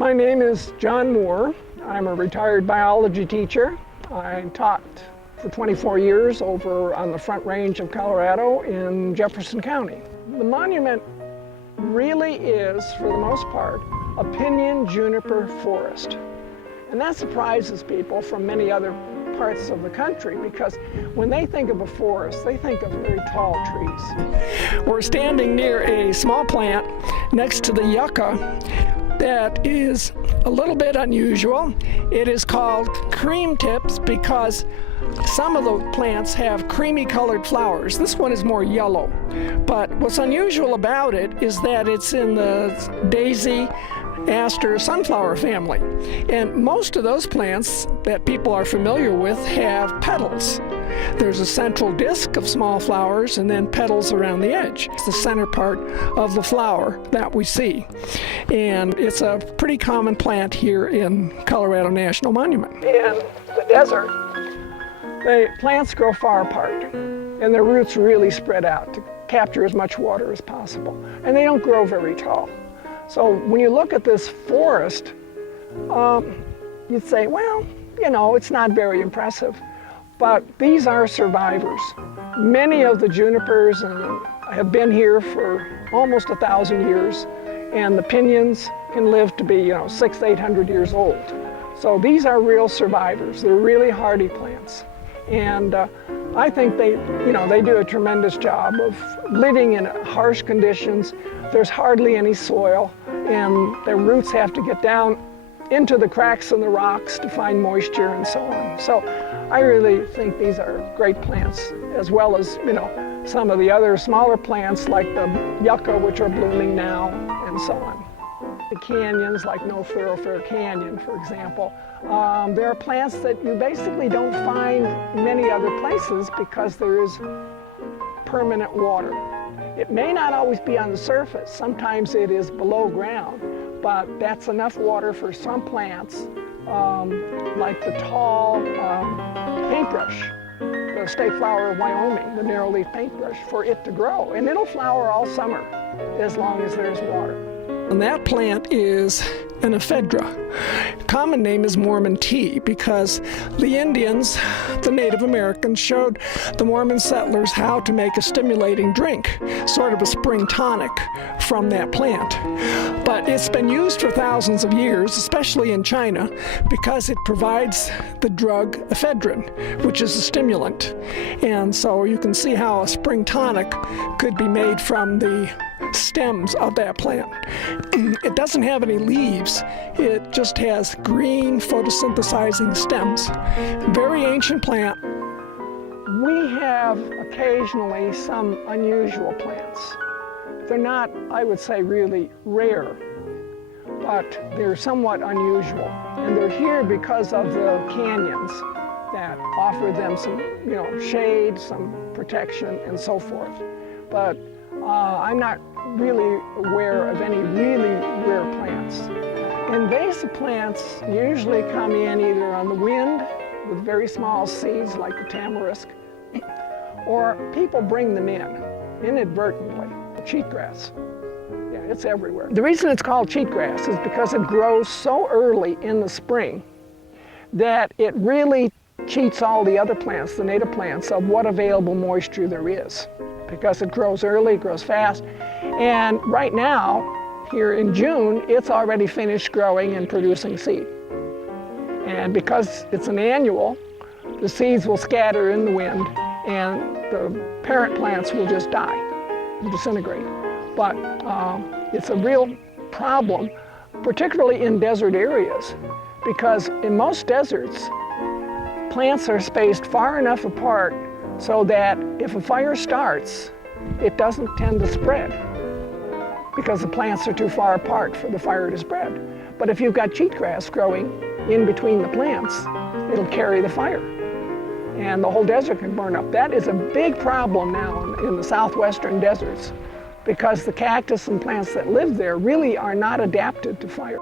My name is John Moore. I'm a retired biology teacher. I taught for 24 years over on the Front Range of Colorado in Jefferson County. The monument really is, for the most part, a pinyon juniper forest. And that surprises people from many other parts of the country, because when they think of a forest, they think of very tall trees. We're standing near a small plant next to the yucca that is a little bit unusual. It is called cream tips because some of the plants have creamy colored flowers. This one is more yellow. But what's unusual about it is that it's in the daisy, aster, sunflower family. And most of those plants that people are familiar with have petals. There's a central disc of small flowers and then petals around the edge. It's the center part of the flower that we see. And it's a pretty common plant here in Colorado National Monument. In the desert, the plants grow far apart and their roots really spread out to capture as much water as possible. And they don't grow very tall. So when you look at this forest, you'd say, well, you know, it's not very impressive. But these are survivors. Many of the junipers have been here for almost 1,000 years, and the pinyons can live to be, 600 to 800 years old. So these are real survivors. They're really hardy plants. And I think they do a tremendous job of living in harsh conditions. There's hardly any soil, and their roots have to get down into the cracks in the rocks to find moisture and so on. So I really think these are great plants, as well as, some of the other smaller plants like the yucca, which are blooming now, and so on. The canyons, like No Thoroughfare Canyon, for example, there are plants that you basically don't find many other places because there is permanent water. It may not always be on the surface. Sometimes it is below ground, but that's enough water for some plants, like the tall paintbrush, the state flower of Wyoming, the narrowleaf paintbrush, for it to grow. And it'll flower all summer as long as there's water. And that plant is an ephedra. Common name is Mormon tea because the Indians, the Native Americans, showed the Mormon settlers how to make a stimulating drink, sort of a spring tonic from that plant. But it's been used for thousands of years, especially in China, because it provides the drug ephedrine, which is a stimulant. And so you can see how a spring tonic could be made from the stems of that plant. It doesn't have any leaves. It just has green photosynthesizing stems. Very ancient plant. We have occasionally some unusual plants. They're not, I would say, really rare, but they're somewhat unusual. And they're here because of the canyons that offer them some, shade, some protection, and so forth. But I'm not really aware of any really rare plants. Invasive plants usually come in either on the wind with very small seeds like the tamarisk, or people bring them in inadvertently. Cheatgrass. Yeah, it's everywhere. The reason it's called cheatgrass is because it grows so early in the spring that it really cheats all the other plants, the native plants, of what available moisture there is. Because it grows early, it grows fast. And right now, here in June, it's already finished growing and producing seed. And because it's an annual, the seeds will scatter in the wind and the parent plants will just die and disintegrate. But it's a real problem, particularly in desert areas, because in most deserts, plants are spaced far enough apart so that if a fire starts, it doesn't tend to spread because the plants are too far apart for the fire to spread. But if you've got cheatgrass growing in between the plants, it'll carry the fire and the whole desert can burn up. That is a big problem now in the southwestern deserts because the cactus and plants that live there really are not adapted to fire.